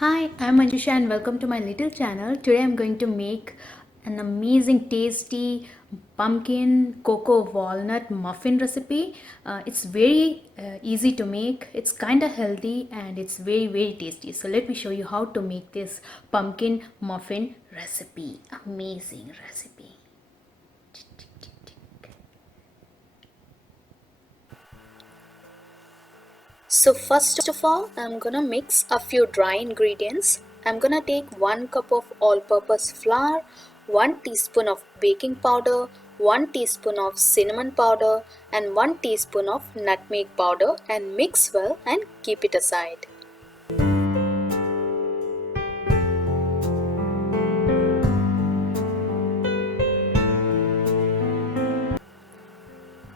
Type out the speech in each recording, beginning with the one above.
Hi, I'm Manjusha and welcome to my little channel. Today I'm going to make an amazing tasty pumpkin cocoa walnut muffin recipe. It's very easy to make, it's kind of healthy and it's very tasty. So let me show you how to make this pumpkin muffin recipe. Amazing recipe. So first of all, I'm gonna mix a few dry ingredients. I'm gonna take 1 cup of all-purpose flour, 1 teaspoon of baking powder, 1 teaspoon of cinnamon powder and 1 teaspoon of nutmeg powder and mix well and keep it aside.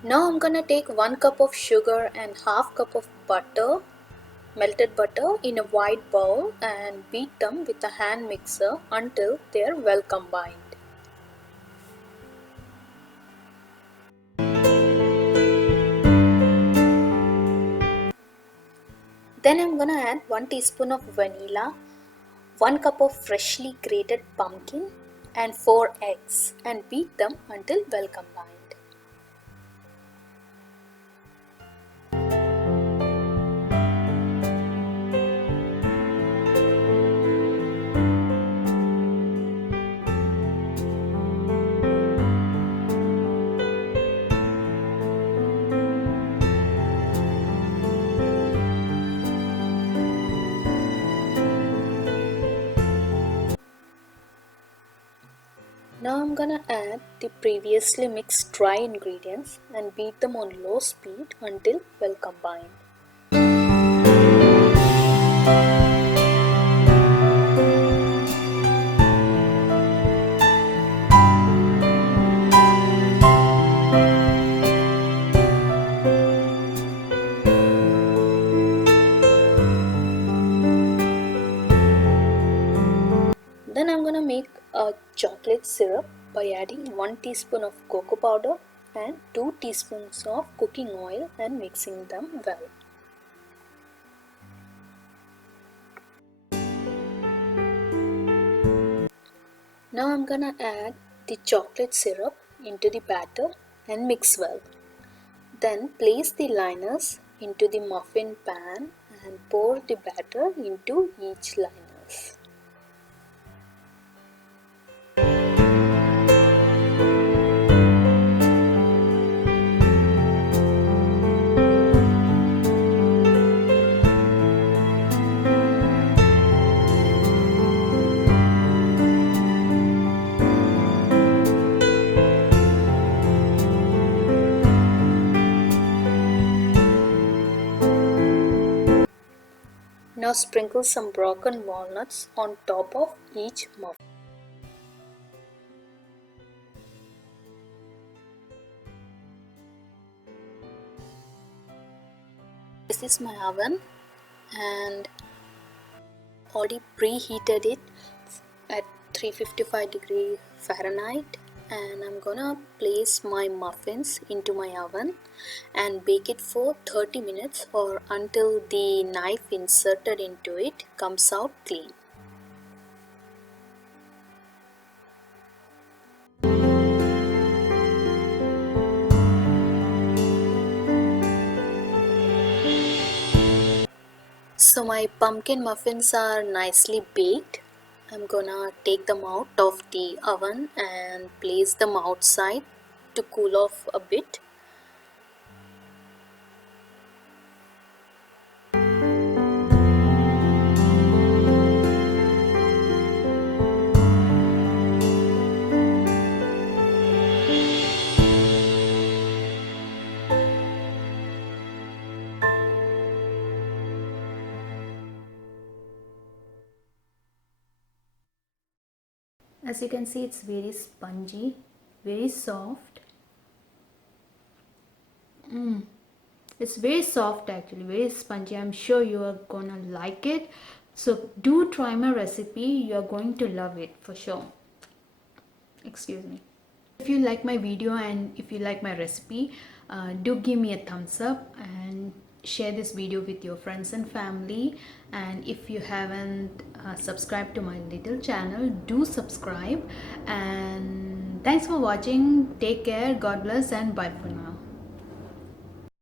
Now I'm gonna take 1 cup of sugar and half cup of butter, melted butter in a wide bowl and beat them with a hand mixer until they are well combined. Then I'm gonna add 1 teaspoon of vanilla, 1 cup of freshly grated pumpkin and 4 eggs and beat them until well combined. Now I'm gonna add the previously mixed dry ingredients and beat them on low speed until well combined. Then I'm gonna make a chocolate syrup by adding 1 teaspoon of cocoa powder and 2 teaspoons of cooking oil and mixing them well. Now I'm gonna add the chocolate syrup into the batter and mix well. Then place the liners into the muffin pan and pour the batter into each liners. Now sprinkle some broken walnuts on top of each muffin. This is my oven and already preheated it at 355 degree Fahrenheit, and I'm gonna place my muffins into my oven and bake it for 30 minutes or until the knife inserted into it comes out clean. So my pumpkin muffins are nicely baked. I'm gonna take them out of the oven and place them outside to cool off a bit. As you can see, it's very spongy, very soft. It's very soft actually, very spongy. I'm sure you are gonna like it. So do try my recipe. You are going to love it for sure. Excuse me. If you like my video and if you like my recipe, do give me a thumbs up and share this video with your friends and family, and if you haven't subscribed to my little channel, do subscribe. And thanks for watching. Take care, God bless, and bye for now.